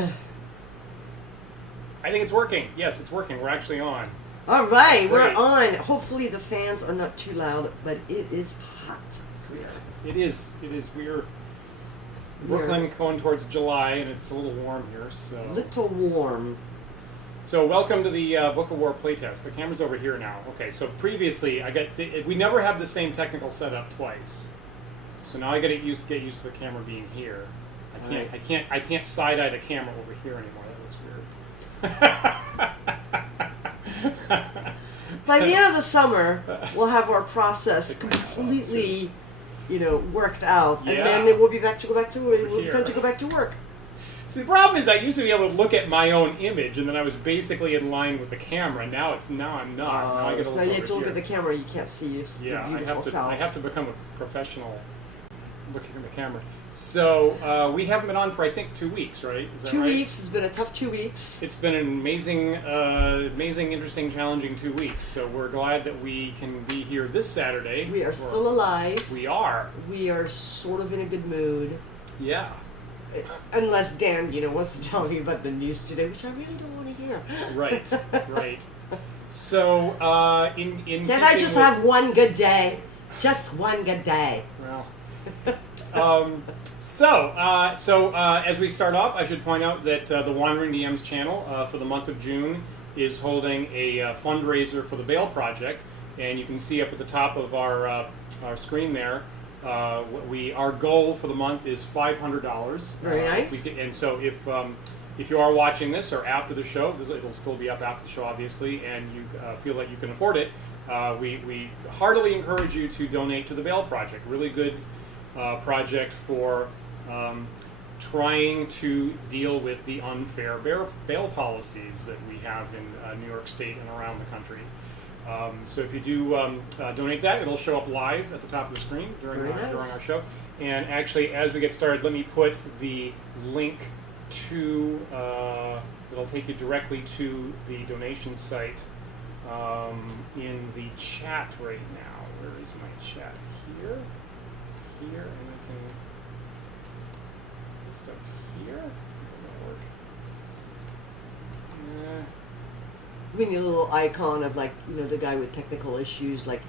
I think it's working. Yes, it's working. We're actually on. All right, we're on. Hopefully the fans are not too loud, but it is hot here. It is. We're Brooklyn going towards July, and it's a little warm here. So little warm. So welcome to the Book of War playtest. The camera's over here now. Okay, so previously we never have the same technical setup twice. So now I got to get used to the camera being here. I can't side eye the camera over here anymore. That looks weird. By the end of the summer, we'll have our process completely, worked out, and then we'll be back to go back to work. See, the problem is I used to be able to look at my own image, and then I was basically in line with the camera. Now I'm not. Now I so now you have to look at the camera. You can't see your beautiful self. I have to become a professional looking at the camera. So we haven't been on for, I think, 2 weeks, right? Is that 2 right? weeks. It's been a tough 2 weeks. It's been an amazing, interesting, challenging 2 weeks. So we're glad that we can be here this Saturday. We are still alive. We are. We are sort of in a good mood. Yeah. Unless Dan, wants to tell me about the news today, which I really don't want to hear. Right. So, Can I just have one good day? Just one good day. Well. So as we start off, I should point out that the Wandering DMs channel for the month of June is holding a fundraiser for the Bale Project, and you can see up at the top of our screen there. Our goal for the month is $500. Very nice. And so if you are watching this or after the show, it'll still be up after the show, obviously, and you feel like you can afford it, we heartily encourage you to donate to the Bale Project. Really good project for trying to deal with the unfair bail policies that we have in New York State and around the country. So if you do donate that, it'll show up live at the top of the screen during our show. And actually, as we get started, let me put the link to, it'll take you directly to the donation site in the chat right now. Where is my chat? Here, and I can put stuff here. Is that gonna work? We need a little icon of the guy with technical issues, trying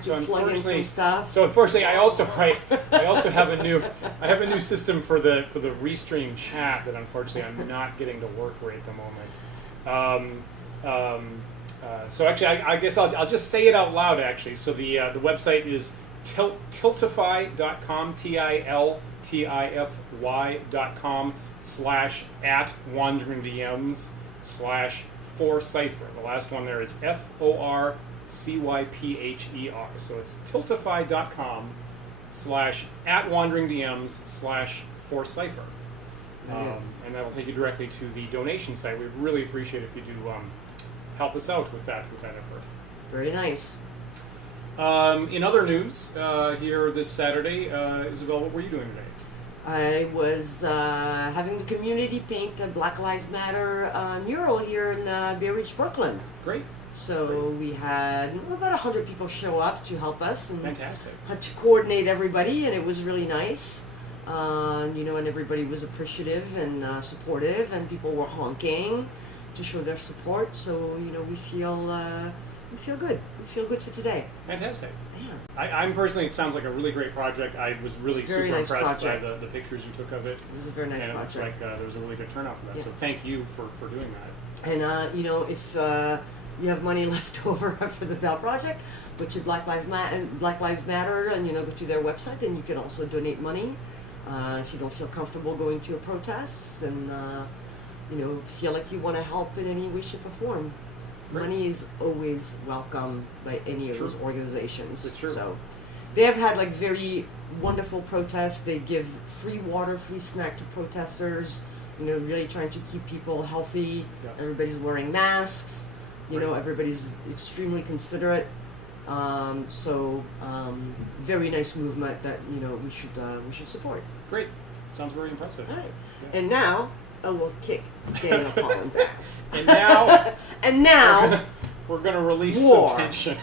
to plug in some stuff. So unfortunately, I also have a new system for the restream chat that unfortunately I'm not getting to work right at the moment. So actually, I guess I'll just say it out loud. Actually, so the website is tiltify.com, tiltify.com/@wanderingdms/4cypher. The last one there is FORCYPHER. So it's tiltify.com/@wanderingdms/4cypher. And that will take you directly to the donation site. We really appreciate it if you do help us out with that effort. Very nice. In other news, here this Saturday, Isabelle, what were you doing today? I was having the community paint a Black Lives Matter mural here in Bay Ridge, Brooklyn. Great. So we had about 100 people show up to help us and fantastic. Had to coordinate everybody, and it was really nice. And everybody was appreciative and supportive, and people were honking to show their support. So we feel good. We feel good for today. Fantastic. Yeah. I'm personally, it sounds like a really great project. I was really super impressed by the pictures you took of it. It was a very nice project. And it looks like there was a really good turnout for that. Yeah. So thank you for doing that. And if you have money left over after the Bell Project, go to Black Lives Matter, and go to their website, and you can also donate money if you don't feel comfortable going to a protest and feel like you want to help in any way, shape, or form. Right. Money is always welcome by any of those organizations. It's true. So they have had very wonderful protests. They give free water, free snack to protesters. Really trying to keep people healthy. Yep. Everybody's wearing masks. Everybody's extremely considerate. Very nice movement that we should support. Great. Sounds very impressive. All right. Yeah. And now we'll kick Daniel Collins' ass. And now we're gonna release war. some tension.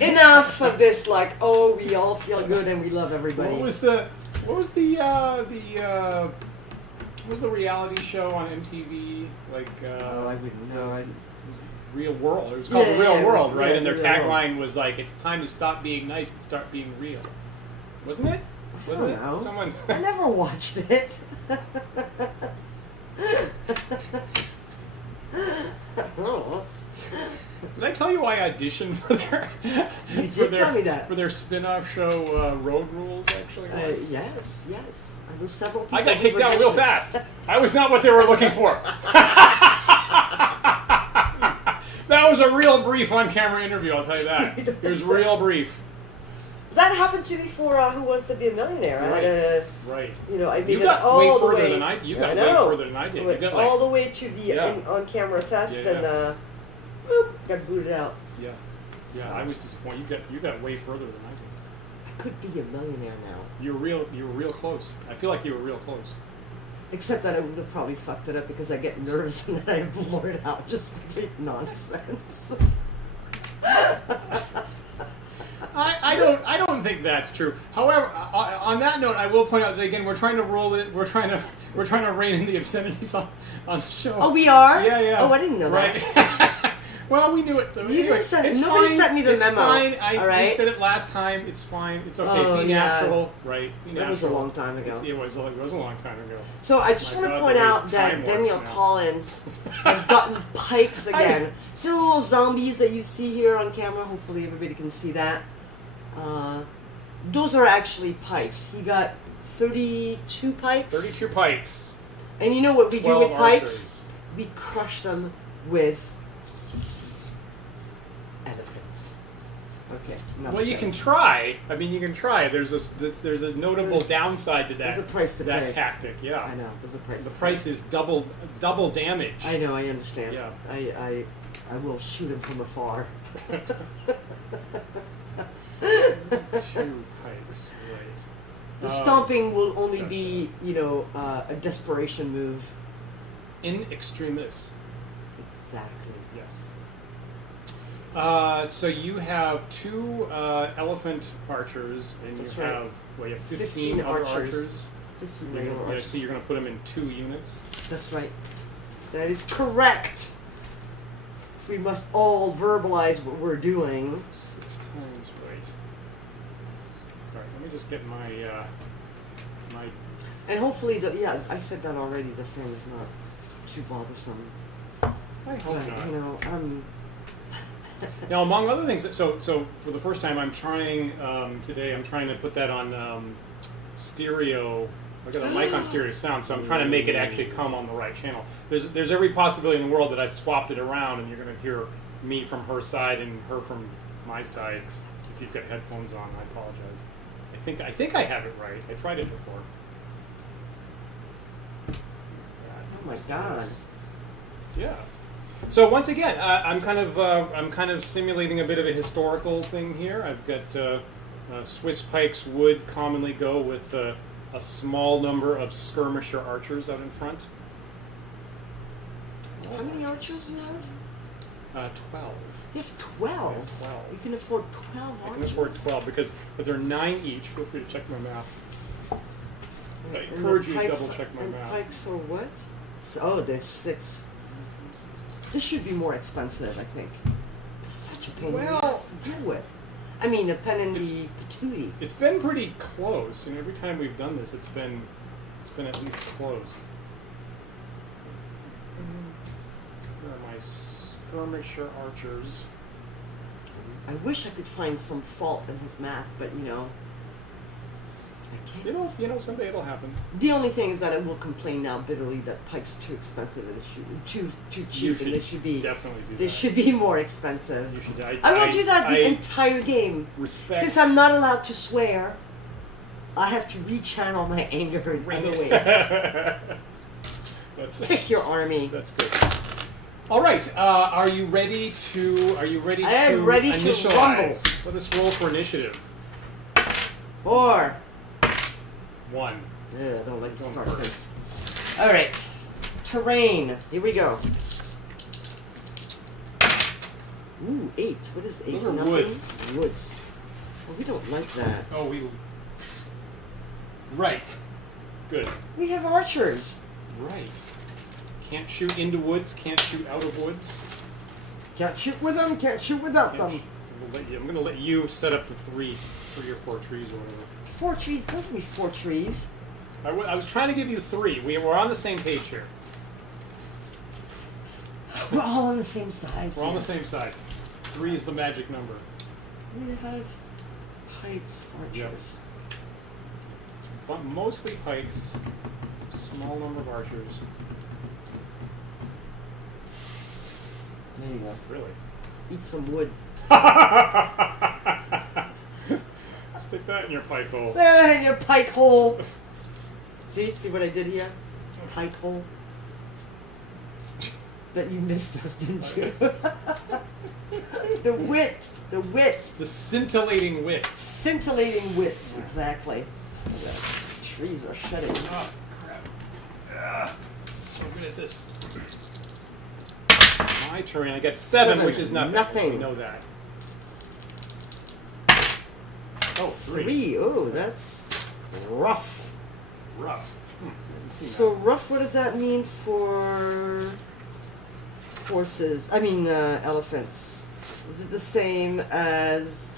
Enough of this, we all feel good and we love everybody. What was the What was what was the reality show on MTV? Like, Oh, I wouldn't know. it was Real World. It was called The Real World, right? Yeah, And their Real tagline was like, "It's time to stop being nice and start being real." Wasn't it? I don't know. Someone. I never watched it. Did I tell you I auditioned for their? You did tell me that. For their spin-off show, Road Rules, actually. Once. Yes. I know several people. I got kicked who out real auditioned. fast. I was not what they were looking for. That was a real brief on-camera interview, I'll tell you that. It was real brief. That happened to me for Who Wants to Be a Millionaire. I had a, Right. you know, I made You it got all way the further way. than I. You got I way know. further than I did. I You went got all the way to the Yeah. on-camera test Yeah. and whoop, got booted out. Yeah. So, I was disappointed. You got way further than I did. I could be a millionaire now. You were real close. I feel like you were real close. Except that I would have probably fucked it up because I get nervous and then I blurt out just complete nonsense. I don't think that's true. However, on that note, I will point out that again we're trying to roll it. We're trying to rein in the obscenities on the show. Oh, we are? Yeah. Oh, I didn't know that. Right. Well, we knew it. Nobody sent me the it's memo. Fine. All right? I said it last time. It's fine. It's okay. Oh, Be yeah. natural. Right. Be That was a natural. long time ago. It was a long time ago. So I just My want to God, point the way out time that works Daniel now. Collins has gotten pikes again. See the little zombies that you see here on camera? Hopefully everybody can see that. Those are actually pikes. He got 32 pikes. 32 pikes. And you know what we do 12 with pikes? archers. We crush them with elephants. Okay. enough Well, you said. can try. I mean, you can try. There's a notable downside to that. There's a price to that pay. tactic. Yeah. I know. There's a price. The to price pay. is double damage. I know. I understand. Yeah. I will shoot him from afar. 2 pikes, right? The stomping will only be, a desperation move. In extremis. Exactly. Yes. So you have 2 elephant archers, and That's you right. have 15 15 other archers. archers. 15 You're regular gonna, archers. so you're going to put them in 2 units. That's right. That is correct. If we must all verbalize what we're doing. 6 times, right? All right. Let me just get my my. And hopefully, I said that already, the fan is not too bothersome. I hope But, not. I'm Now, among other things, so for the first time, I'm trying today. I'm trying to put that on stereo. I got a mic on stereo sound, so I'm trying to make it actually come on the right channel. There's every possibility in the world that I've swapped it around, and you're going to hear me from her side and her from my side. If you've got headphones on, I apologize. I think I have it right. I tried it before. Oh my God. Yeah. So once again, I'm kind of simulating a bit of a historical thing here. I've got Swiss pikes would commonly go with a small number of skirmisher archers out in front. How many archers do you have? 12. You have 12. I have 12. You can afford 12 archers. I can afford 12 because they're 9 each. Feel free to check my math. I And encourage the you to pikes- double check my and math. pikes are what? Oh, they're 6. This should be more expensive, I think. It's such a pain in the Well- ass to deal with. I mean, the pen and It's- the patootie. It's been pretty close. Every time we've done this, it's been at least close. Where are my skirmisher archers? I wish I could find some fault in his math, but I can't. Someday it'll happen. The only thing is that I will complain now bitterly that pikes are too expensive and too cheap, and they should be definitely do they that. should be more expensive. You should. I will do that the entire game. Respect. Since I'm not allowed to swear, I have to rechannel my anger in other ways. Take your army. That's good. All right. Are you ready to? I am ready to initialize? rumble. Let us roll for initiative. 4. 1. Yeah, I don't like to Going start first. first. All right. Terrain. Here we go. Ooh, 8. What is 8? Those are Nothing? woods. Woods. Well, we don't like that. Oh, we. Right. Good. We have archers. Right. Can't shoot into woods, can't shoot out of woods. Can't shoot with them, can't shoot without them. I'm going to let you set up the 3 or 4 trees or whatever. 4 trees? Don't give me 4 trees. I was trying to give you 3. We're on the same page here. We're all on the same side. We're on the same side. 3 is the magic number. We have Pikes Archers. Yep. But mostly pikes, small number of archers. There you go. Really? Eat some wood. Stick that in your pike hole. Stick that in your pike hole. See what I did here? Pike hole. Bet you missed us, didn't you? The wit. The scintillating wit. Scintillating wit, exactly. The trees are shedding. Oh, crap. So good at this. My turn. I got 7, which is nothing. Nothing. We know that. Oh, 3. Oh, that's rough. Rough. So rough, what does that mean for horses? I mean, elephants. Is it the same as...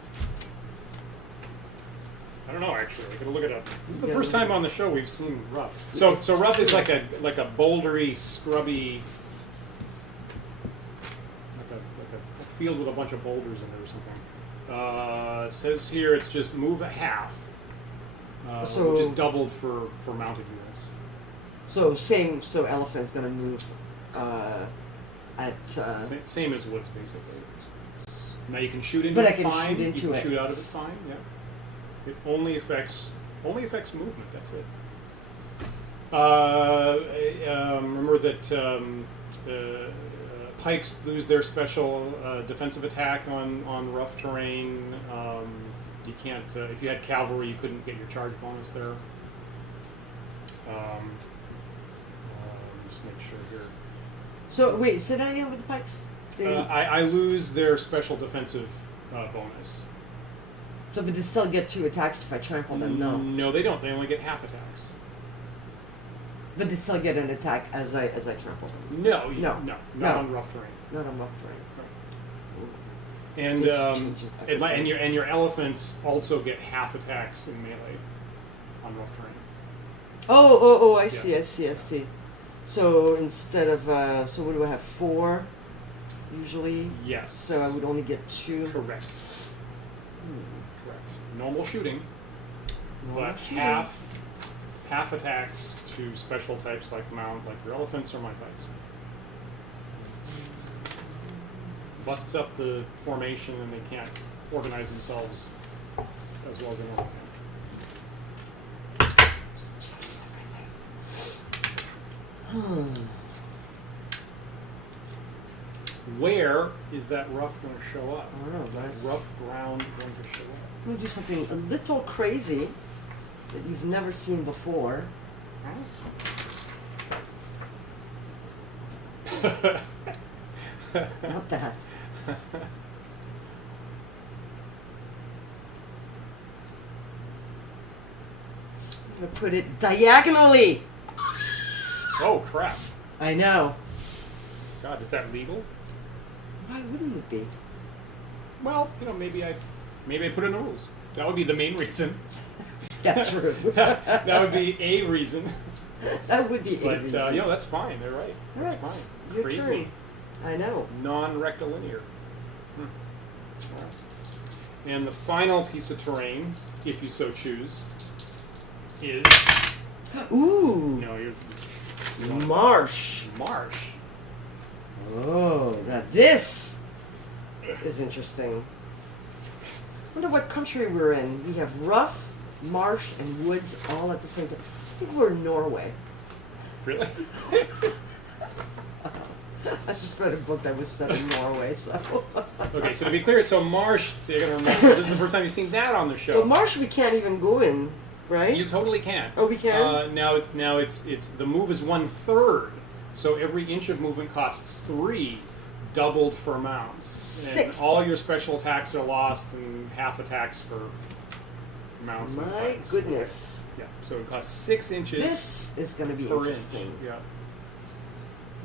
I don't know, actually. I gotta look it up. This is the first time on the show we've seen rough. So rough is like a bouldery, scrubby, like a field with a bunch of boulders in it or something. Says here it's just move a half, which is doubled for mounted units. So elephant's gonna move at... Same as woods, basically. Now you can shoot into but it I can fine. shoot into you can it. shoot out of it fine, yeah. It only affects movement. That's it. Remember that pikes lose their special defensive attack on rough terrain. You can't if you had cavalry, you couldn't get your charge bonus there. Just make sure here. So wait, say that again with the pikes. I lose their special defensive bonus. So, but they still get 2 attacks if I trample them, no? No, they don't. They only get half attacks. But they still get an attack as I trample them? No, No. not on rough terrain. Not on rough terrain. And your elephants also get half attacks in melee on rough terrain. Oh, I Yeah. see. So instead of, so what do I have, 4 usually? Yes. So I would only get 2? Correct. Correct. Normal shooting, but shooting. half attacks to special types like your elephants or my pikes. Busts up the formation and they can't organize themselves as well as they normally can. Where is that rough going to show up? I don't know, that's... Rough ground going to show up. I'm going to do something a little crazy that you've never seen before. Not that. I'm going to put it diagonally. Oh crap! I know. God, is that legal? Why wouldn't it be? Well, maybe I put in the rules. That would be the main reason. Yeah, true. That would be a reason. That would be a But reason. that's fine. They're right. That's Right. fine. Your Crazy. turn. I know. Non-rectilinear. Wow. And the final piece of terrain, if you so choose, is Ooh. you Marsh. marsh. Oh, now this is interesting. I wonder what country we're in. We have rough, marsh, and woods all at the same time. I think we're in Norway. Really? I just read a book that was set in Norway, so. Okay, so to be clear, so marsh. So you're gonna remember. So this is the first time you've seen that on the show. But marsh we can't even go in, right? You totally can. Oh, we can? Now it's the move is 1/3, so every inch of movement costs 3, doubled for mounts. And 6. all your special attacks are lost, and half attacks for mounts. and My pikes. goodness. Yeah, so it costs 6 inches. This is going to be per interesting. inch. Yeah.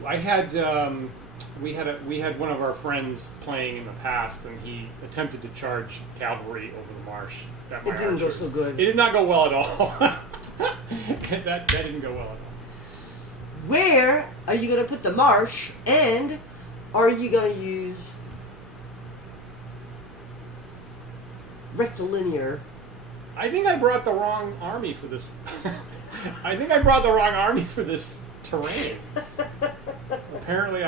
I had we had one of our friends playing in the past, and he attempted to charge cavalry over the marsh. At my It didn't go archers. so good. It did not go well at all. that didn't go well at all. Where are you going to put the marsh, and are you going to use rectilinear? I think I brought the wrong army for this. I think I brought the wrong army for this terrain. Apparently,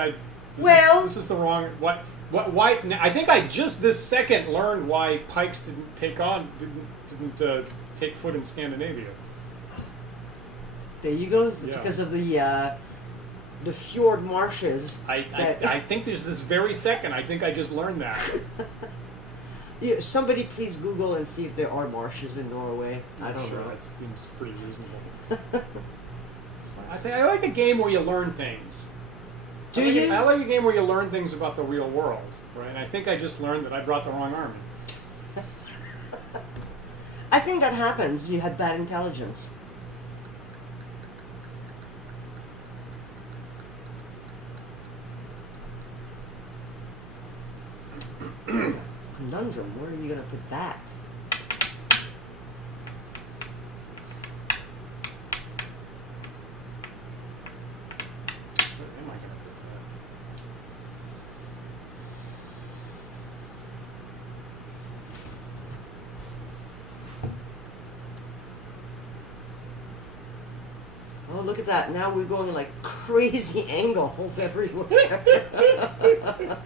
this is the wrong. Why? I think I just this second learned why Pikes didn't take foot in Scandinavia. There you go. Yeah. Because of the fjord marshes. I think there's this very second. I think I just learned that. Yeah, somebody please Google and see if there are marshes in Norway. I don't know. That seems pretty reasonable. I like a game where you learn things. Do you? I like a game where you learn things about the real world, right? And I think I just learned that I brought the wrong army. I think that happens. You had bad intelligence. Conundrum. Where are you going to put that? Where am I going to put Oh, look at that. Now we're going like crazy angles everywhere. that?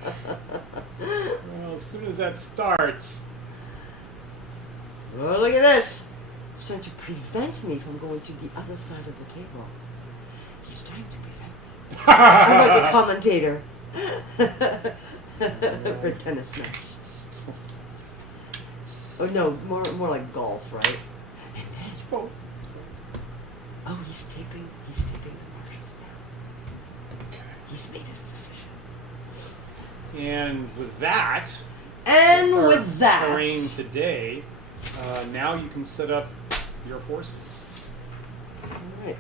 Well, as soon as that starts. Oh, look at this. He's trying to prevent me from going to the other side of the table. He's trying to prevent me. I'm like a commentator for a tennis match. Oh no, more like golf, right? And then, It's both. oh, he's taping the marshes down. Okay. He's made his decision. And with that, And that's our with that, terrain today. Now you can set up your forces. all right.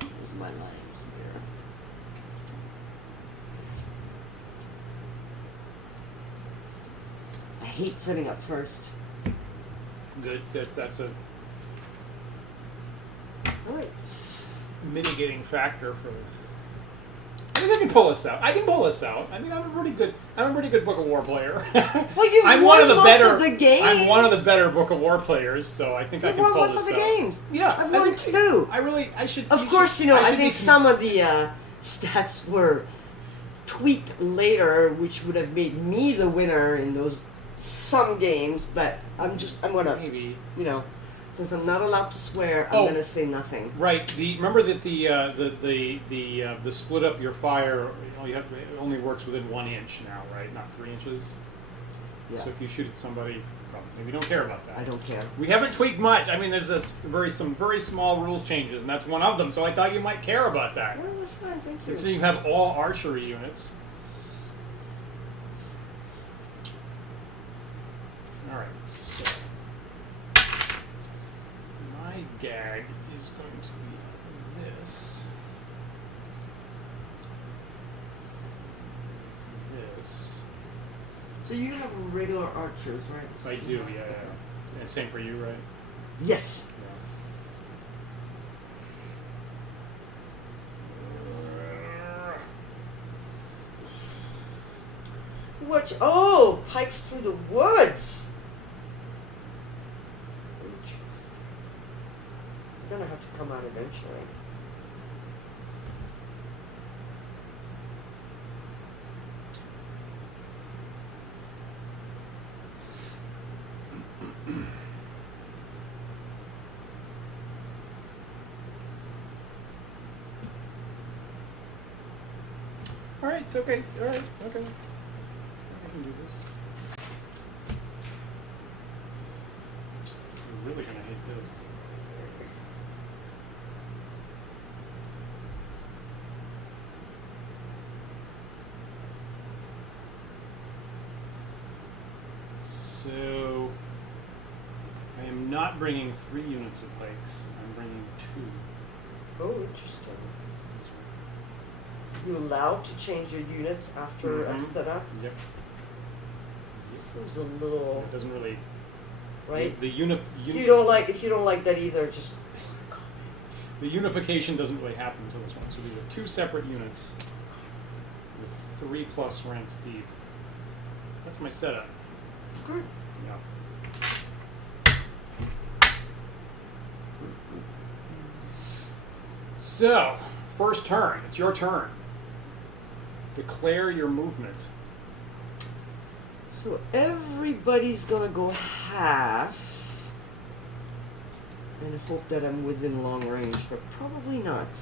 Here's my lines here. I hate setting up first. Good. That's a All right. mitigating factor for this. I think I can pull this out. I mean, I'm a pretty good Book of War player. Well, you've I'm won one of the most better. of the games. I'm one of the better Book of War players, so I think I You've can won pull most this of the out. games. Yeah, I've I won think- two. I should. Of course, I should think be some of the stats were tweaked later, which would have made me the winner in those some games. But I'm gonna, maybe. Since I'm not allowed to swear, Oh. I'm gonna say nothing. Right. Remember that the split up your fire. It only works within 1 inch now, right? Not 3 inches. Yeah, So if you shoot at somebody, probably we don't care about that. I don't care. We haven't tweaked much. I mean, there's some very small rules changes, and that's one of them. So I thought you might care about that. No, that's fine. Thank you. And so you have all archery units. All right. So my gag is going to be this. This. So you have regular archers, right? So I do, yeah. And same for you, right? Yes. Watch! Oh, pikes through the woods. Interesting. They're gonna have to come out eventually. All right. Okay. I can do this. I'm really gonna hate this. So I am not bringing 3 units of pikes. I'm bringing 2. Oh, interesting. You allowed to change your units after I've set up? Yep. Seems a little It doesn't really. right. The If you don't like that either, just the unification doesn't really happen until this one. So these are 2 separate units with 3+ ranks deep. That's my setup. good. Yeah. So, first turn. It's your turn. Declare your movement. So everybody's gonna go half and hope that I'm within long range, but probably not.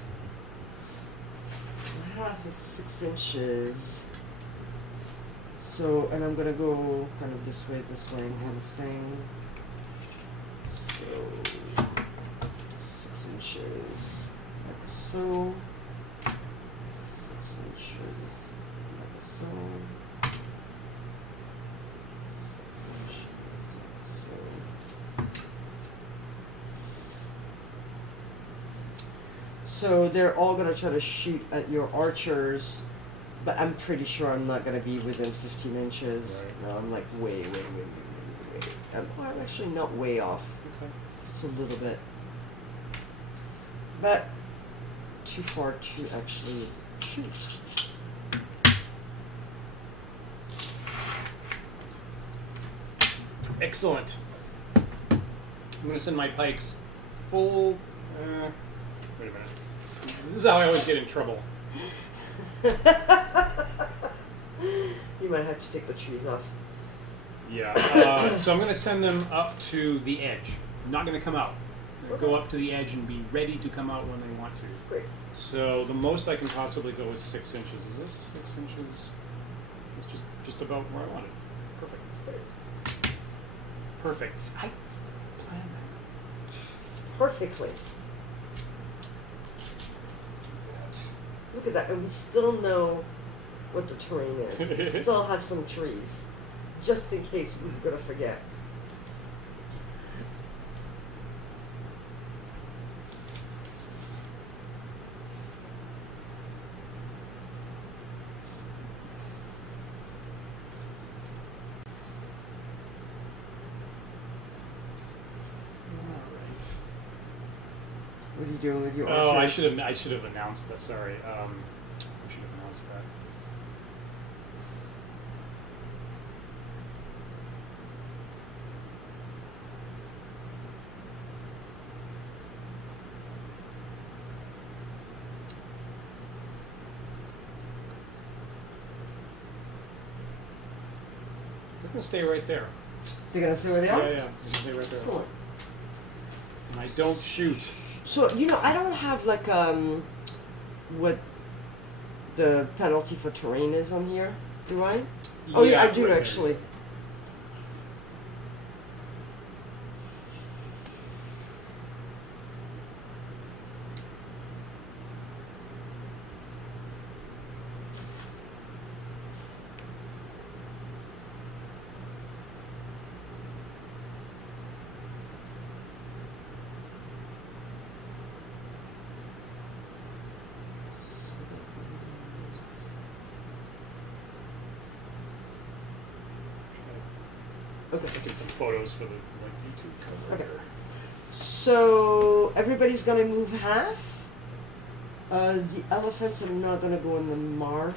So half is 6 inches. So, and I'm gonna go kind of this way kind of thing. So, 6 inches, like so. 6 inches, like so. 6 inches, like so. So they're all gonna try to shoot at your archers. But I'm pretty sure I'm not going to be within 15 inches. Right. No, I'm like way. I'm actually not way off. Okay. Just a little bit. But too far to actually shoot. Excellent. I'm going to send my pikes full. Wait a minute. This is how I always get in trouble. You might have to take the trees off. Yeah. So I'm going to send them up to the edge. I'm not going to come out. I'm going to go up to the edge and be ready to come out when they want to. Great. So the most I can possibly go is 6 inches. Is this 6 inches? It's just about where I want it. Perfect. Great. Perfect. I planned Perfectly. that. Look at that. And we still know what the terrain is. We still have some trees. Just in case we were going to forget. What are you doing with your Oh, archers? I should have announced that. Sorry. I should have announced that. They're gonna stay right there. They're going to see where they are? Yeah, they're gonna stay right there. Excellent. And I don't shoot. So, you know, I don't have like what the penalty for terrain is on here, do I? Oh yeah, I do right actually. Okay. Taking some photos for the YouTube cover. Okay. here. So everybody's gonna move half. The elephants are not gonna go in the marsh.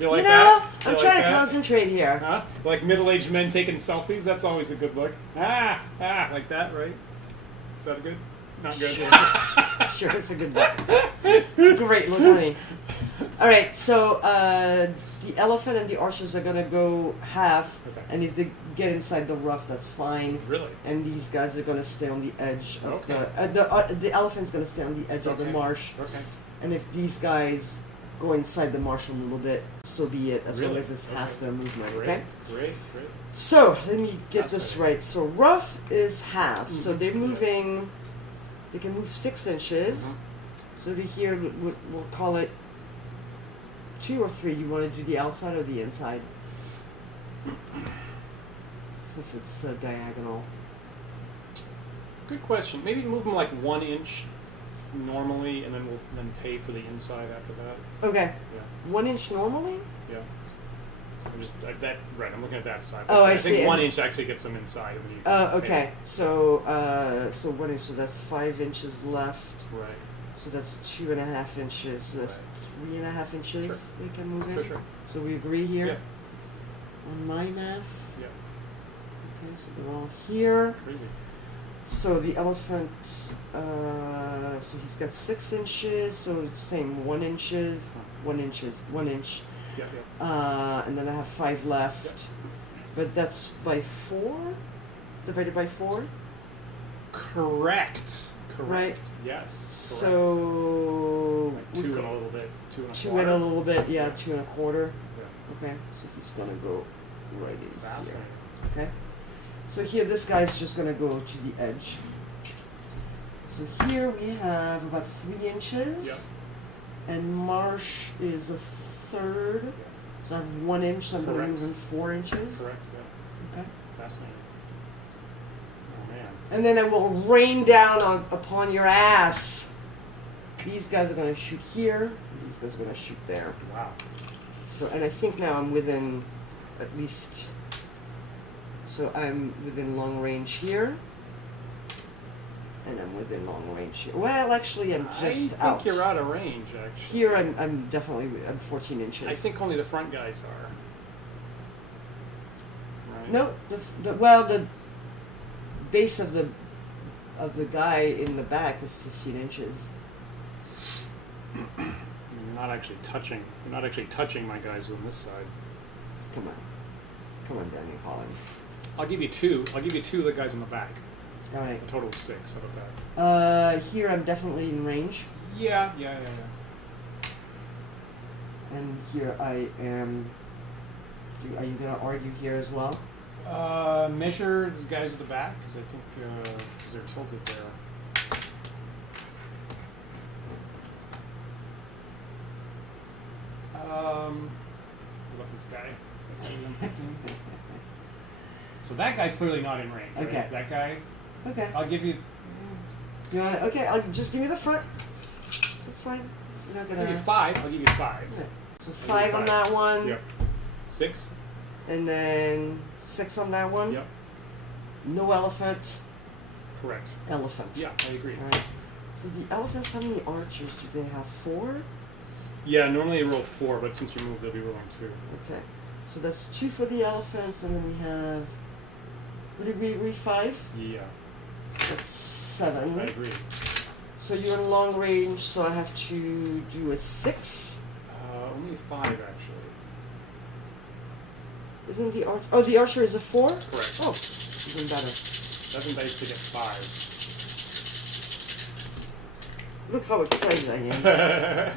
You like you know, that? I'm You trying like to that? concentrate here. Huh? Like middle-aged men taking selfies? That's always a good look. Like that, right? Is that good? Not good. Sure, it's a good book. It's a great look, honey. All right, so the elephant and the archers are gonna go half, Okay. and if they get inside the rough, that's fine. Really? And these guys are gonna stay on the edge of Okay. the elephant's gonna stay on the edge of the Okay. marsh. Okay. And if these guys go inside the marsh a little bit, so be it. As long Really? as it's Okay. half their movement. Great. Okay. Great. So let me get this Fascinating. right. So rough is half. So they're Yeah. moving. They can move 6 inches. Uh-huh. So to here, we'll call it 2 or 3? You want to do the outside or the inside? Since it's diagonal. Good question. Maybe move them like 1 inch normally, and then we'll then pay for the inside after that. Okay. Yeah. 1 inch normally? Yeah. I'm just that right. I'm looking at that side. Oh, I think see. 1 inch actually gets them inside. When you Okay. pay. So 1 inch. So that's 5 inches left. Right. So that's 2.5 inches. So that's 3.5 inches. Sure. We can move in. Sure. Sure. So we agree here. Yeah. On my math. Yeah. Okay. So they're all here. Crazy. So the elephant. So he's got 6 inches. So same 1 inches. 1 inches. 1 inch. Yeah. Yeah. And then I have 5 left. Yep. But that's by 4? Divided by 4? Correct. Right. Yes. Correct. So... Like 2 and a little bit. 2 and a 2 quarter. and a little bit, yeah, Yeah. 2 1/4. Yeah. Okay, so he's gonna go right in Fascinating. here. Okay. So here, this guy's just gonna go to the edge. So here we have about 3 inches. Yep. And marsh is a third. Yeah. So I have 1 inch, so I'm gonna Correct. move in 4 inches. Correct. Yeah. Okay. Fascinating. Oh man. And then I will rain down upon your ass. These guys are going to shoot here. These guys are going to shoot there. Wow. So, and I think now I'm within at least. So I'm within long range here. And I'm within long range here. Well, actually, I'm just I out. think you're out of range, actually. Here, I'm definitely. I'm 14 inches. I think only the front guys are. Right? No, the base of the guy in the back is 15 inches. You're not actually touching. You're not actually touching my guys on this side. Come on, Danny Collins. I'll give you 2. I'll give you 2 of the guys in the back. All right. A total of 6. How about that? Here I'm definitely in range, Yeah. and here I am. Are you gonna argue here as well? Measure the guys at the back because I think because they're tilted there. What about this guy? Is that 15? So that guy's clearly not in range. Right? Okay. That guy. Okay. I'll give you. You want? Okay. I'll just give me the front. That's fine. You're not I'll give you gonna. 5. I'll give you 5. Okay. So 5 on that one. Yep. 6. And then 6 on that one. Yep. No elephant. Correct. Elephant. Yeah, I agree. All right. So the elephants, how many archers do they have? 4? Yeah, normally they roll 4, but since you moved, they'll be rolling 2. Okay. So that's 2 for the elephants, and then we have. What did we agree? 5? Yeah, So that's 7. I agree. So you're in long range, so I have to do a 6. Only 5 actually. Isn't the archer? Oh, the archer is a 4? Correct. Oh, even better. 7 dice to get 5. Look how excited I am.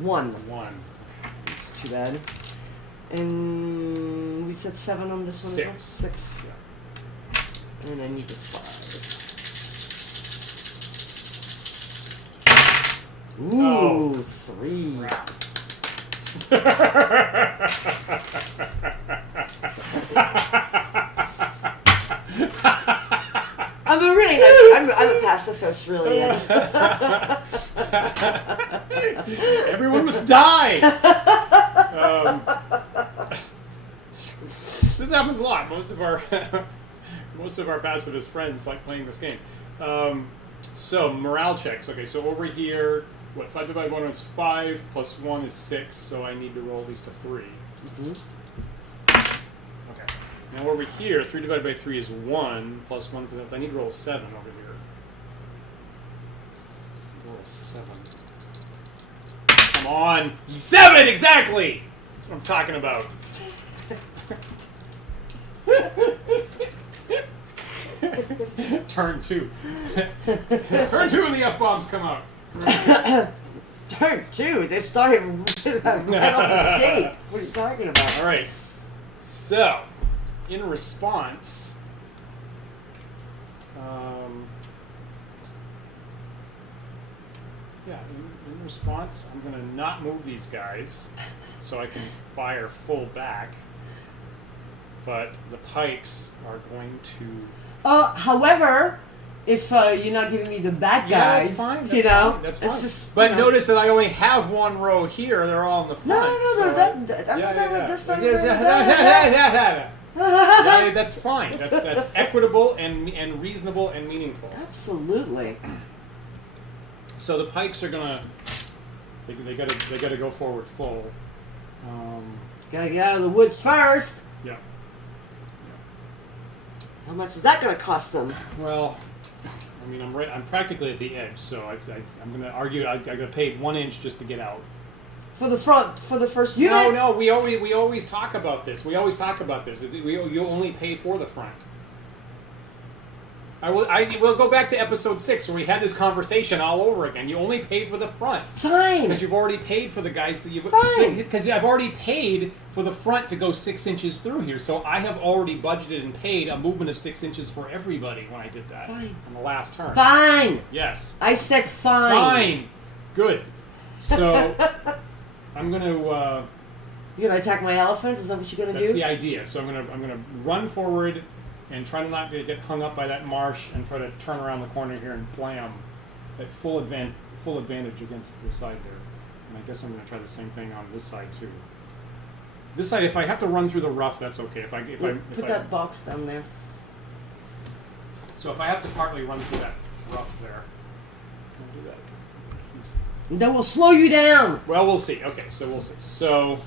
1. 1. It's too bad. And we said 7 on this one as well? 6. 6. Yeah. And I need a 5. Ooh, 3. Crap. I'm a pacifist, really. Everyone must die. This happens a lot. Most of our pacifist friends like playing this game. So morale checks. Okay, so over here, what 5 divided by 1 is 5, plus 1 is 6. So I need to roll at least a 3. Mm-hmm. Okay. Now over here, 3 divided by 3 is 1, plus 1 for that. I need to roll a 7 over here. Roll a 7. Come on! 7! Exactly! That's what I'm talking about. Turn 2. Turn 2 and the F-bombs come out. Turn 2? They started right off the gate. What are you talking about? Alright. So, in response, Yeah, in response, I'm going to not move these guys so I can fire full back. But the pikes are going to... However, if you're not giving me the bad guys, that's fine. you know, fine. That's fine. it's just. But you know. notice that I only have one row here. They're all in the front. No. That's fine. That's equitable and reasonable and meaningful. Absolutely. So the pikes are gonna. They gotta go forward full. Gotta get out of the woods first. Yeah. How much is that gonna cost them? Well, I mean, I'm practically at the edge, so I'm gonna argue I got paid 1 inch just to get out. For the front, for the first unit. No, we always talk about this. You only pay for the front. I will go back to episode 6 where we had this conversation all over again. You only pay for the front. Fine. Because you've already paid for the guys that you've. Fine. Because I've already paid for the front to go 6 inches through here, so I have already budgeted and paid a movement of 6 inches for everybody when I did that. Fine. On the last turn. Fine. Yes. I said fine. Fine. Good. So I'm gonna. You gonna attack my elephant? Is that what you're gonna do? That's the idea. So I'm gonna run forward and try to not get hung up by that marsh and try to turn around the corner here and blam at full advantage against the side there. And I guess I'm gonna try the same thing on this side too. This side, if I have to run through the rough, that's okay. Put that box down there. So if I have to partly run through that rough there, I'll do that. That will slow you down. Well, we'll see. Okay, so we'll see. So,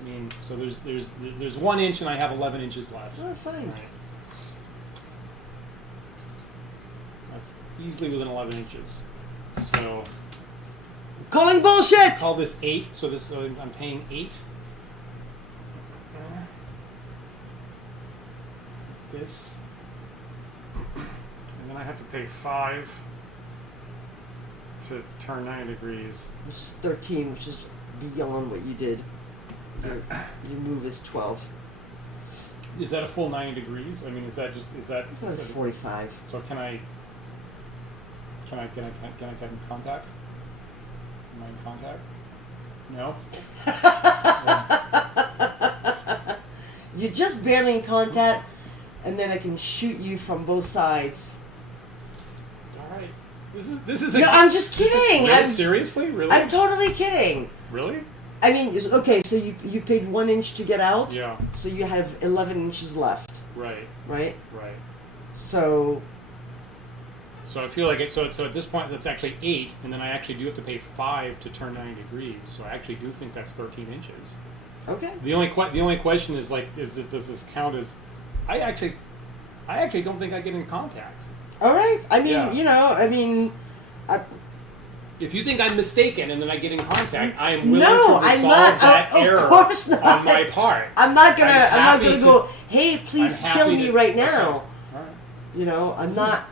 I mean, so there's 1 inch and I have 11 inches left. Oh, fine. Right. That's easily within 11 inches. So, Calling bullshit. call this 8. So I'm paying 8. This, and then I have to pay 5 to turn 90 degrees. Which is 13, which is beyond what you did. Your move is 12. Is that a full 90 degrees? I mean, is that? It's not 45. So can I get in contact? Am I in contact? No. You're just barely in contact, and then I can shoot you from both sides. All right. This is. No, I'm just kidding. Seriously, really? I'm totally kidding. Really? I mean, okay, so you paid 1 inch to get out. Yeah. So you have 11 inches left. Right. Right. Right. So I feel like so at this point that's actually 8, and then I actually do have to pay 5 to turn 90 degrees. So I actually do think that's 13 inches. okay. The only question is like, does this count as? I actually don't think I get in contact. All right. I mean, Yeah. If you think I'm mistaken and then I get in contact, I am willing No, to I'm resolve not. that Of error course not. on my part. I'm not gonna happy go. Hey, please I'm happy kill me right okay. now. All right. I'm not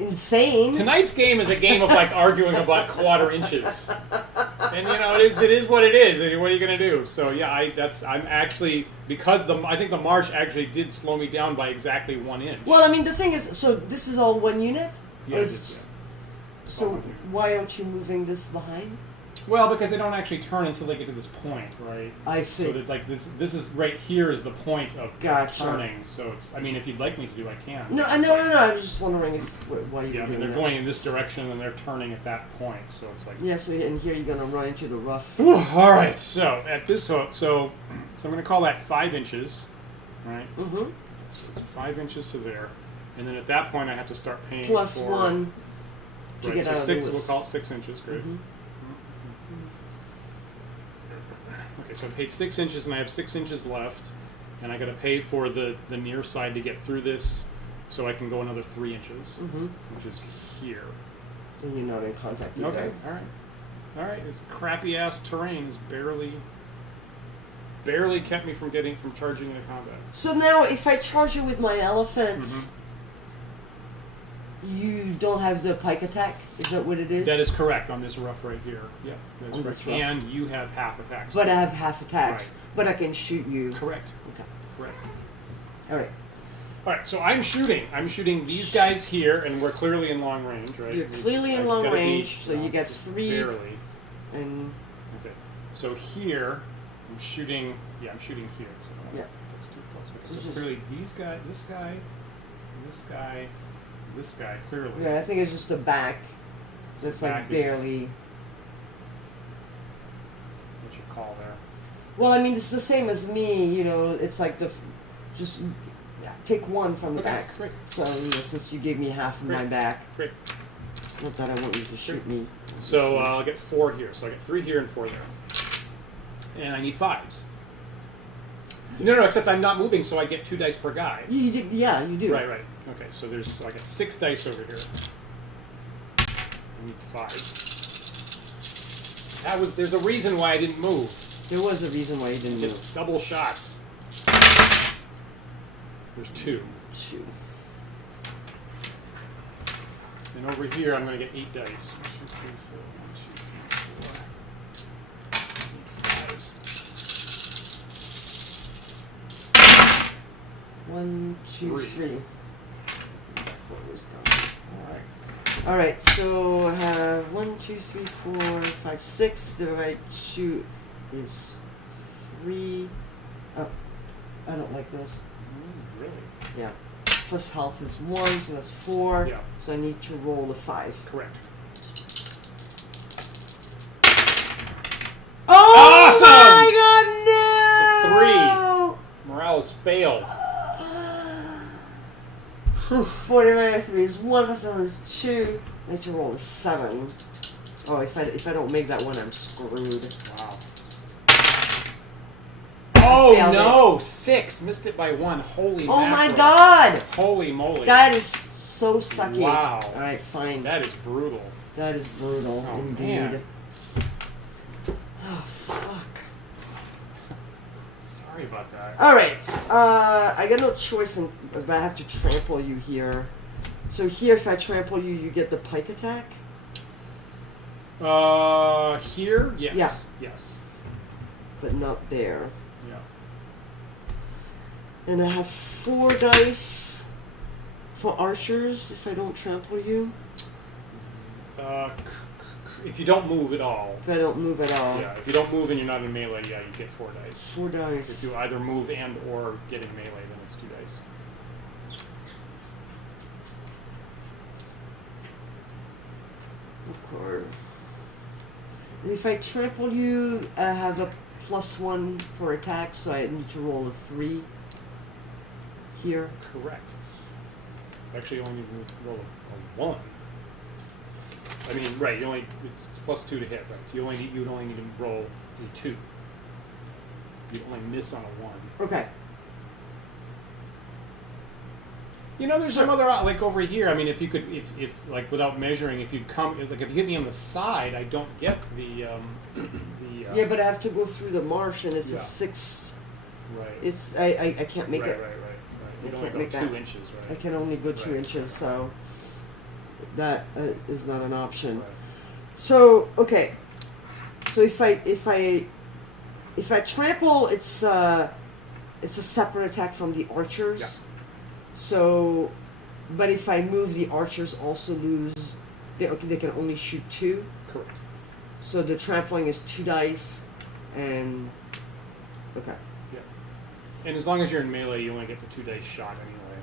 insane. Tonight's game is a game of like arguing about quarter inches, and it is what it is. What are you gonna do? So yeah, I'm actually because I think the marsh actually did slow me down by exactly 1 inch. Well, I mean, the thing is, so this is all one unit. Yeah, Or so all why aren't you moving this behind? Well, because they don't actually turn until they get to this point, right? I see. So that like this is right here is the point of Gotcha. turning. So it's if you'd like me to do, I can. No. I was just wondering why you. Yeah, I mean they're going in this direction and they're turning at that point. So it's like. Yeah. So and here you're gonna run into the rough. All right. So at this hook, so I'm going to call that 5 inches, right? Mm-hmm. So it's 5 inches to there, and then at that point I have to start paying Plus for, 1 to right, get so out of 6. the We'll woods. call it 6 inches. Great. Mm-hmm. Okay, so I paid 6 inches and I have 6 inches left, and I got to pay for the near side to get through this, so I can go another 3 inches, Mm-hmm. which is here. And you're not in contact. Either. Okay, all right. This crappy ass terrain has barely kept me from charging into combat. So now, if I charge you with my elephant, Mm-hmm. you don't have the pike attack. Is that what it is? That is correct on this rough right here. Yeah, that's On correct. this rough. And you have half attacks. But I have half attacks. Right. But I can shoot you. Correct. Okay. Correct. All right. All right, so I'm shooting. I'm shooting these guys here, and we're clearly in long range, right? You're clearly in long range, so you get 3. Barely. And okay, so here I'm shooting. Yeah, I'm shooting here. So yeah, that's too close. So clearly, these guys, this guy, this guy, this guy. Clearly. Yeah, I think it's just the back. That's like barely. What's your call there? Well, I mean, it's the same as me. You know, it's like just take 1 from the back. Great. So since you gave me half of my back. Great. Not that I want you to shoot me. So I'll get 4 here. So I get 3 here and 4 there. And I need 5s. No, except I'm not moving, so I get 2 dice per guy. You do. Right. Okay, so I get 6 dice over here. I need 5s. There's a reason why I didn't move. There was a reason why you didn't move. Just double shots. There's 2. 2. And over here, I'm going to get 8 dice. 1, 2, 3, 4. 1, 2, 3, 4. I need 5s. 1, 2, 3. Alright. Alright, so I have 1, 2, 3, 4, 5, 6. The right shoot is 3. Oh, I don't like this. Really? Yeah. Plus health is 1, so that's 4. Yeah. So I need to roll a 5. Correct. Oh Awesome! my god, no! So 3. Morale has failed. 4 divided by 3 is 1, plus 7 is 2. I need to roll a 7. Oh, if I don't make that one, I'm screwed. Wow. Oh no! 6! Missed it by 1. Holy Oh mackerel. my god! Holy moly. That is so sucky. Wow. Alright, fine. That is brutal. That is brutal, Oh, indeed. man. Oh, fuck. Sorry about that. Alright, I got no choice but I have to trample you here. So here, if I trample you, you get the pike attack? Here? Yes. Yeah. Yes. But not there. Yeah. And I have 4 dice for archers if I don't trample you. If you don't move at all. If I don't move at all. Yeah, if you don't move and you're not in melee, yeah, you get 4 dice. 4 dice. If you either move and or get in melee, then it's 2 dice. Okay. And if I trample you, I have a +1 for attack, so I need to roll a 3 here. Correct. Actually, you only need to roll a 1. I mean, right? You only it's +2 to hit, right? You'd only need to roll a 2. You'd only miss on a 1. Okay. You know, there's some other like over here. I mean, if you could, if like without measuring, if you come, like if you hit me on the side, I don't get the yeah, but I have to go through the marsh, and it's a 6. Right. It's I can't make it. Right. You I can only can't go make 2 that. inches, right? I can only go 2 inches, so that is not an option. Right. So okay, so if I trample, it's a separate attack from the archers. Yeah. So, but if I move, the archers also lose. They can only shoot 2. Correct. So the trampling is 2 dice, and okay. Yeah. And as long as you're in melee, you only get the 2 dice shot anyway.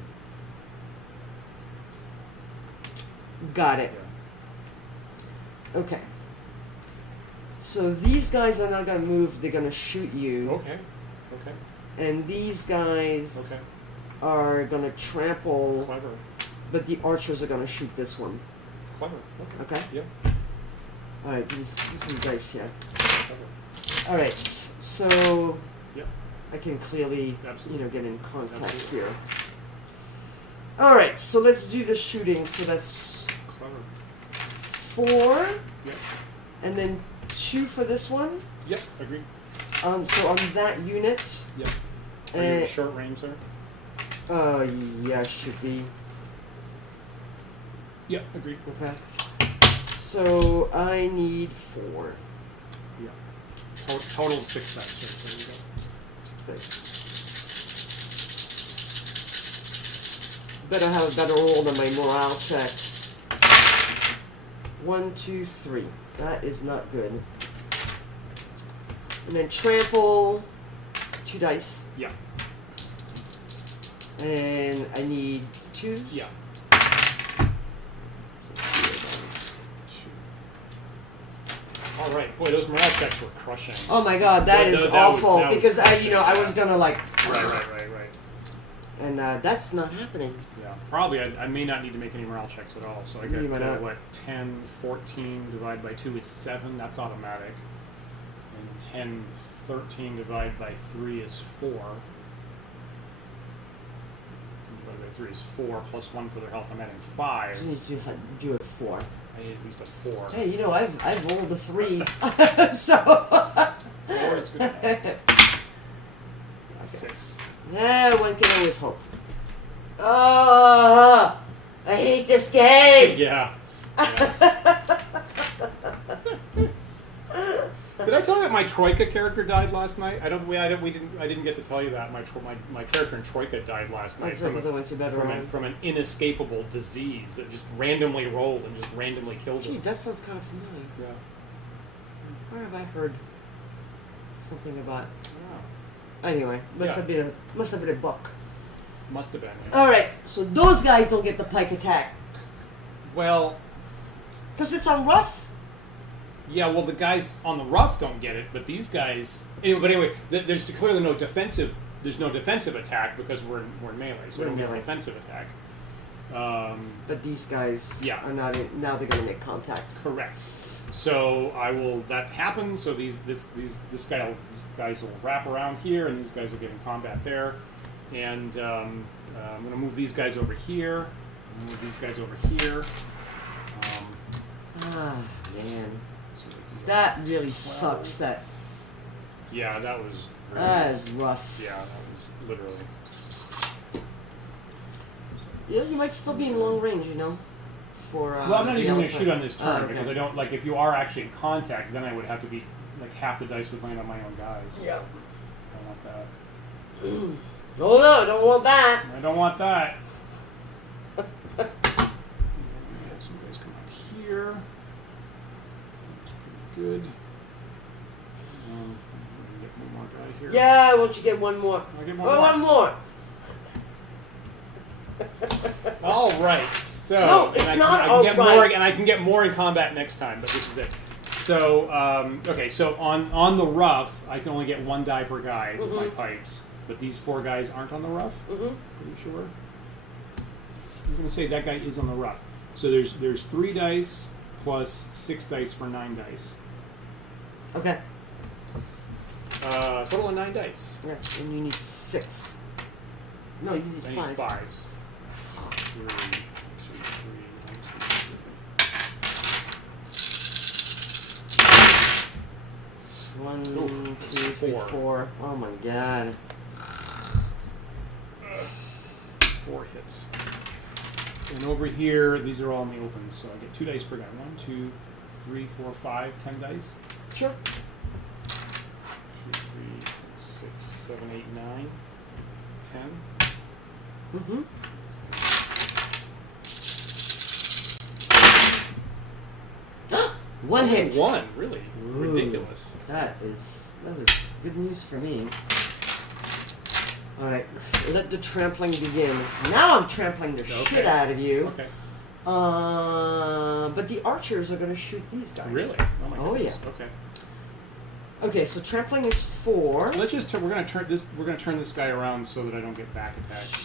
Got it. Yeah. Okay. So these guys are not gonna move. They're gonna shoot you. Okay. And these guys Okay. are gonna trample. Clever. But the archers are gonna shoot this one. Clever. Okay. Okay. Yep. All right. Give me some dice here. Clever. All right. So. Yep. I can clearly, Absolutely. get in contact Absolutely. here. All right. So let's do the shooting. So that's Clever. 4, Yep. and then 2 for this one. Yep. Agreed. So on that unit. Yep. Are you in short range there? Yeah, should be. Yep. Agreed. Okay. So I need 4. Yeah. Total 6 dice. Right, there you go. 6. better have a better roll than my morale check. 1, 2, 3. That is not good. And then trample, 2 dice. Yeah. And I need 2s. Yeah. All right. Boy, those morale checks were crushing. Oh my god, that is awful. Because I was gonna like. Right. And that's not happening. Yeah. Probably I may not need to make any morale checks at all. So I get what 10, 14 divided by 2 is 7. That's automatic. And 10, 13 divided by 3 is 4. Divided by 3 is 4 plus 1 for their health. I'm adding 5. So you need to do it 4. I need at least a 4. Hey, you know I've rolled a 3, so. 4 is good enough. Okay. 6. Yeah, one can always hope. Oh, I hate this game. Yeah. Did I tell you that my Troika character died last night? I didn't get to tell you that. My character in Troika died last night from an inescapable disease that just randomly rolled and just randomly killed him. Gee, that sounds kind of familiar. Yeah. Where have I heard something about? Oh. Anyway, must have been a book. Must have been. Yeah. All right, so those guys don't get the pike attack. Well, because it's on rough. Yeah, well, the guys on the rough don't get it, but these guys. Anyway, there's clearly no defensive. There's no defensive attack because we're in melee, so we don't get a defensive attack. But these guys are not in, now they're going to make contact. Correct. So I will. That happens. So these guys will wrap around here, and these guys will get in combat there. And I'm going to move these guys over here. Move these guys over here. Man. That really sucks. Yeah, that was. Really, that is rough. Yeah, that was literally. Yeah, you might still be in long range, you know. For well, I'm not even going to shoot on this turn okay. because I don't like. If you are actually in contact, then I would have to be like half the dice would land on my own guys. Yeah. I don't want that. Oh no, I don't want that. I don't want that. We have some guys come out here. Good. Get one more guy here. Yeah, won't you get one more? I'll get one more. All right. So no, it's not all right. More, and I can get more in combat next time, but this is it. So okay. So on the rough, I can only get 1 die per guy with my pikes, but these 4 guys aren't on the rough. Pretty sure. I'm going to say that guy is on the rough. So there's 3 dice plus 6 dice for 9 dice. Okay. Total of 9 dice. Yeah, and you need 6. No, you need 5. I need 5s. 3, 2, 3, 1, 2, 3, 4. Oh my god. 4 hits. And over here, these are all in the open, so I get 2 dice per guy. 1, 2, 3, 4, 5, 10 dice. Sure. 2, 3, 6, 7, 8, 9, 10. One hit. 1, really? Ooh. Ridiculous. That is good news for me. Alright, let the trampling begin. Now I'm trampling the shit out of you. Okay. But the archers are going to shoot these guys. Really? Oh my goodness. Yeah. Okay. Okay, so trampling is 4. Let's just we're going to turn this guy around so that I don't get back attacked.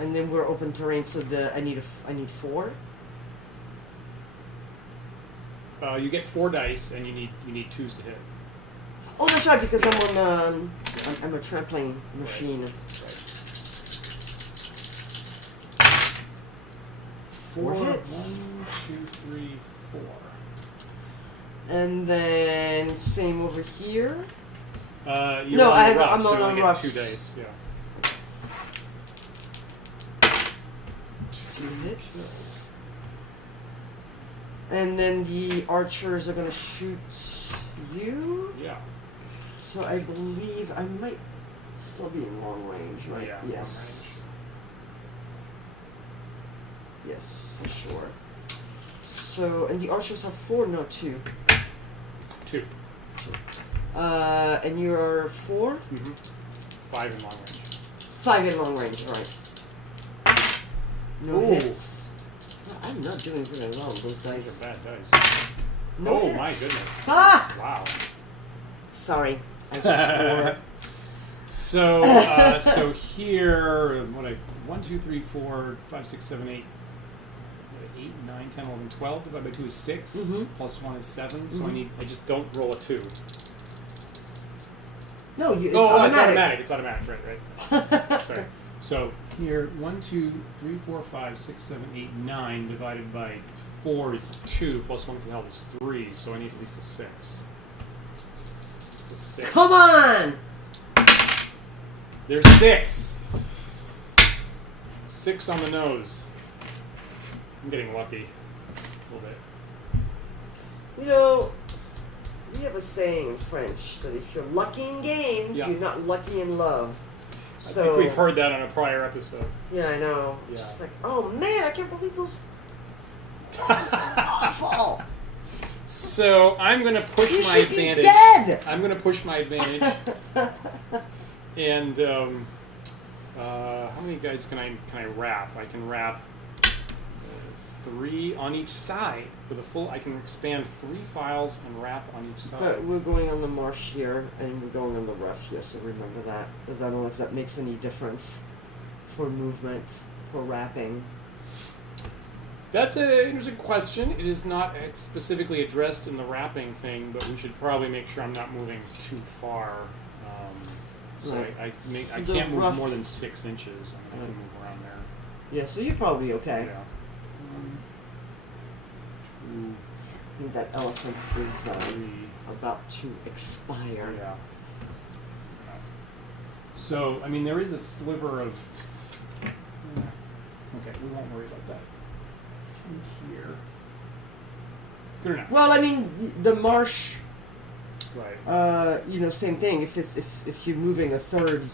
And then we're open terrain, so I need 4. You get 4 dice, and you need 2s to hit. Oh, that's right, because I'm on I'm a trampling machine. Right. 4 hits. 1, 2, 3, 4. And then same over here. I'm not on rough. 2 dice. Yeah. 2 hits. And then the archers are going to shoot you. Yeah. So I believe I might still be in long range, right? Yeah, Yes. Yes, for sure. So, and the archers have 4, no 2. 2. And you're 4? Mm-hmm. 5 in long range. 5 in long range, right. No Ooh. hits. No, I'm not doing very well with those dice. Those are bad dice. No oh hits. my goodness. Fuck! Wow. Sorry. I swore. So, so here, 1, 2, 3, 4, 5, 6, 7, 8, 8, 9, 10, 11, 12 divided by 2 is 6. Mm-hmm. Plus 1 is 7. Mm-hmm. So I just don't roll a 2. No, it's oh, automatic. it's automatic. It's automatic. Right. Sorry. So here, 1, 2, 3, 4, 5, 6, 7, 8, 9 divided by 4 is 2. Plus 1 for the help is 3. So I need at least a 6. Just a 6. Come on! There's 6. 6 on the nose. I'm getting lucky a little bit. You know, we have a saying in French that if you're lucky in games, Yeah. you're not lucky in love. So, I think we've heard that on a prior episode. Yeah, I know. Yeah. Just like, oh man, I can't believe those. Awful. So I'm going to push You my should be advantage. dead. I'm going to push my advantage. And how many guys can I wrap? I can wrap 3 on each side with a full. I can expand 3 files and wrap on each side. But we're going on the marsh here, and we're going on the rough here, so remember that. Because I don't know if that makes any difference for movement, for wrapping. That's an interesting question. It is not specifically addressed in the wrapping thing, but we should probably make sure I'm not moving too far. So Right. I So can't the move rough- more than 6 inches. I mean, I Right. can move around there. Yeah, so you're probably okay. Yeah. 1, I think that elephant is 2, 3. about to expire. Yeah. So, I mean, there is a sliver of. Okay, we won't worry about that. From here. Good enough. Well, I mean, the marsh. Right. You know, same thing. If you're moving a third,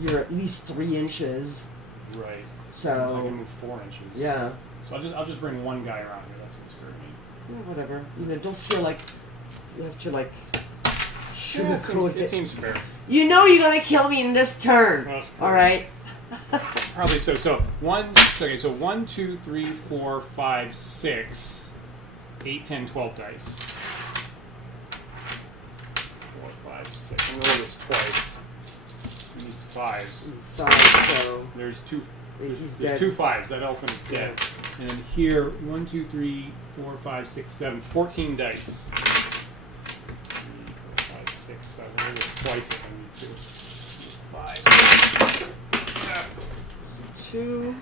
you're at least 3 inches. Right. So I can move 4 inches. yeah. So I'll just bring one guy around here. That seems fair to me. Yeah, whatever. You know, don't feel like you have to like Yeah, sugarcoat it seems fair. You know you're gonna kill me in this turn. Well, All right. Probably so. So 1, 2, 3, 4, 5, 6, 8, 10, 12 dice. 4, 5, 6. I'm gonna roll this twice. We need 5s. 5. So There's 2. he's There's dead. 2 5s. That elephant is dead. And then here, 1, 2, 3, 4, 5, 6, 7, 14 dice. 3, 4, 5, 6, 7. I'll roll this twice if I need to. 5. 2,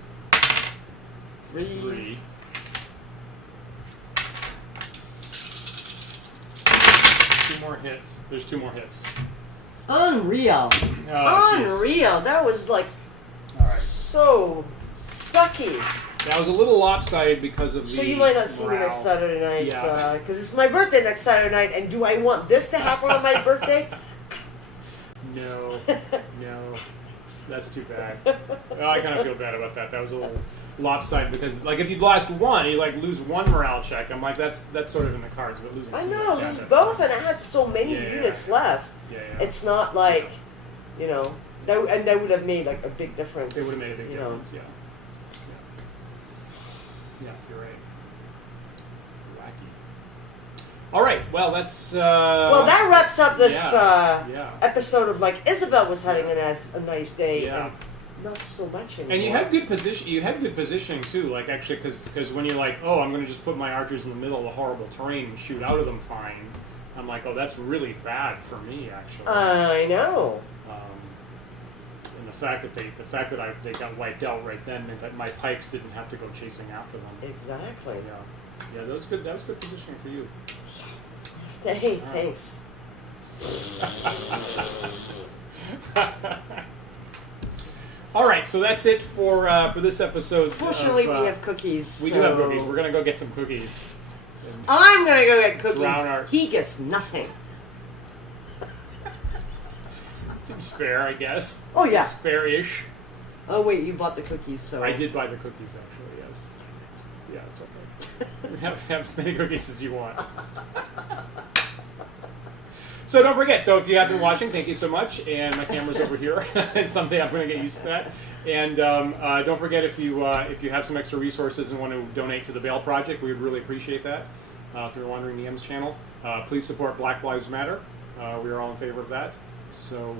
3. 3. 2 more hits. There's 2 more hits. Unreal. Oh, jeez. Unreal. That was like All right. so sucky. That was a little lopsided because of the So you might not see me morale. next Saturday night, Yeah. because it's my birthday next Saturday night, and do I want this to happen on my birthday? No, no, that's too bad. Oh, I kind of feel bad about that. That was a little lopsided because, like, if you blast 1, you like lose 1 morale check. I'm like, that's sort of in the cards, but losing. I 2, know, yeah, lose that's- both, and I had so many Yeah. units left. Yeah, yeah. It's not like, you know, that would have made like a big difference. It would have made a big you difference. Yeah. Yeah, you're right. Wacky. All right. Well, that's. Well, that wraps up this yeah. episode of like Isabelle was having a nice day. Yeah. And not so much anymore. And you had good position. You had good positioning too. Like actually, because when you're like, oh, I'm going to just put my archers in the middle of the horrible terrain and shoot out of them fine. I'm like, oh, that's really bad for me actually. I know. And the fact that they got wiped out right then meant that my pikes didn't have to go chasing after them. Exactly. Yeah, that was good. That was good positioning for you. Hey, thanks. All right, so that's it for this episode. Fortunately, we have cookies. We do have cookies. We're gonna go get some cookies. I'm gonna go get cookies. Drown our- He gets nothing. Seems fair, I guess. Oh, yeah. Seems fair-ish. Oh, wait, you bought the cookies, so... I did buy the cookies, actually, yes. Yeah, it's okay. have as many cookies as you want. So don't forget, so if you have been watching, thank you so much. And my camera's over here. Someday I'm going to get used to that. And don't forget, if you have some extra resources and want to donate to the Bail Project, we would really appreciate that through the Wandering DMs channel. Please support Black Lives Matter. We are all in favor of that. So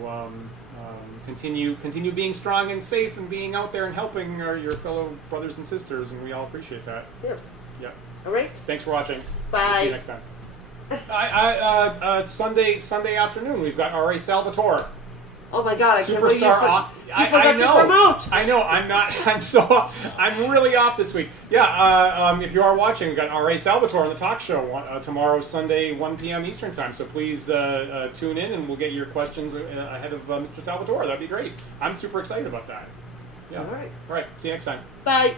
continue being strong and safe and being out there and helping your fellow brothers and sisters, and we all appreciate that. Yeah. Yeah. All right. Thanks for watching. Bye. See you next time. Sunday afternoon, we've got R.A. Salvatore. Oh my God! I can't believe you Superstar. you forgot to promote. I know. I'm not. I'm really off this week. Yeah. If you are watching, we've got R.A. Salvatore on the talk show tomorrow, Sunday, 1 p.m. Eastern time. So please tune in, and we'll get your questions ahead of Mr. Salvatore. That'd be great. I'm super excited about that. Yeah. All right. All right. See you next time. Bye.